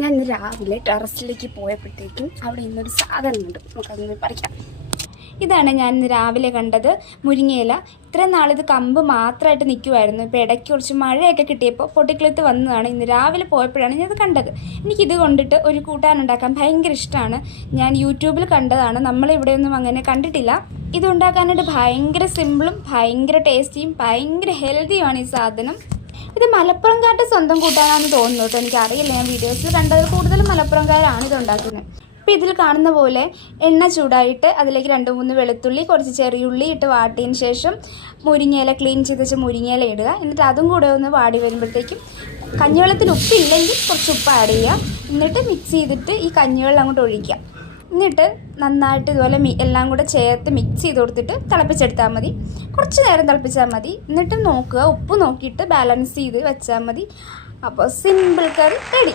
ഞാൻ ഇന്ന് രാവിലെ ടെറസിലേക്ക് പോയപ്പോഴത്തേക്കും അവിടെ ഇന്നൊരു സാധനമുണ്ട്, നമുക്കതൊന്ന് പറിക്കാം. ഇതാണ് ഞാൻ ഇന്ന് രാവിലെ കണ്ടത്, മുരിങ്ങയില. ഇത്രയും നാളിത് കമ്പ് മാത്രമായിട്ട് നിൽക്കുമായിരുന്നു. ഇപ്പോൾ ഇടയ്ക്ക് കുറച്ച് മഴയൊക്കെ കിട്ടിയപ്പോൾ പൊട്ടിക്കിളുത്ത് വന്നതാണ്. ഇന്ന് രാവിലെ പോയപ്പോഴാണ് ഞാനത് കണ്ടത്. എനിക്കിത് കൊണ്ടിട്ട് ഒരു കൂട്ടാനുണ്ടാക്കാൻ ഭയങ്കര ഇഷ്ടമാണ്. ഞാൻ യൂട്യൂബിൽ കണ്ടതാണ്, നമ്മളിവിടെയൊന്നും അങ്ങനെ കണ്ടിട്ടില്ല. ഇതുണ്ടാക്കാനായിട്ട് ഭയങ്കര സിമ്പിളും ഭയങ്കര ടേസ്റ്റിയും ഭയങ്കര ഹെൽത്തിയുമാണ് ഈ സാധനം. ഇത് മലപ്പുറംകാരുടെ സ്വന്തം കൂട്ടാനാണെന്ന് തോന്നുന്നു കേട്ടോ, എനിക്കറിയില്ല. ഞാൻ വീഡിയോസിൽ കണ്ടത് കൂടുതലും മലപ്പുറംകാരാണ് ഇത് ഉണ്ടാക്കുന്നത്. അപ്പോൾ ഇതിൽ കാണുന്ന പോലെ എണ്ണ ചൂടായിട്ട് അതിലേക്ക് 2-3 വെളുത്തുള്ളി, കുറച്ച് ചെറിയുള്ളി ഇട്ട് വാട്ടിയതിന് ശേഷം മുരിങ്ങയില, ക്ലീൻ ചെയ്ത് വെച്ച മുരിങ്ങയില ഇടുക. എന്നിട്ട് അതും കൂടെ ഒന്ന് വാടി വരുമ്പോഴത്തേക്കും കഞ്ഞിവെള്ളത്തിൽ ഉപ്പില്ലെങ്കിൽ കുറച്ച് ഉപ്പ് ആഡ് ചെയ്യുക. എന്നിട്ട് മിക്സ് ചെയ്തിട്ട് ഈ കഞ്ഞിവെള്ളം അങ്ങോട്ട് ഒഴിക്കുക. എന്നിട്ട് നന്നായിട്ട് ഇതുപോലെ എല്ലാം കൂടെ ചേർത്ത് മിക്സ് ചെയ്ത് കൊടുത്തിട്ട് തിളപ്പിച്ചെടുത്താൽ മതി. കുറച്ച് നേരം തിളപ്പിച്ചാൽ മതി. എന്നിട്ട് നോക്കുക, ഉപ്പ് നോക്കിയിട്ട് ബാലൻസ് ചെയ്ത് വെച്ചാൽ മതി. അപ്പോൾ സിമ്പിൾ കറി റെഡി.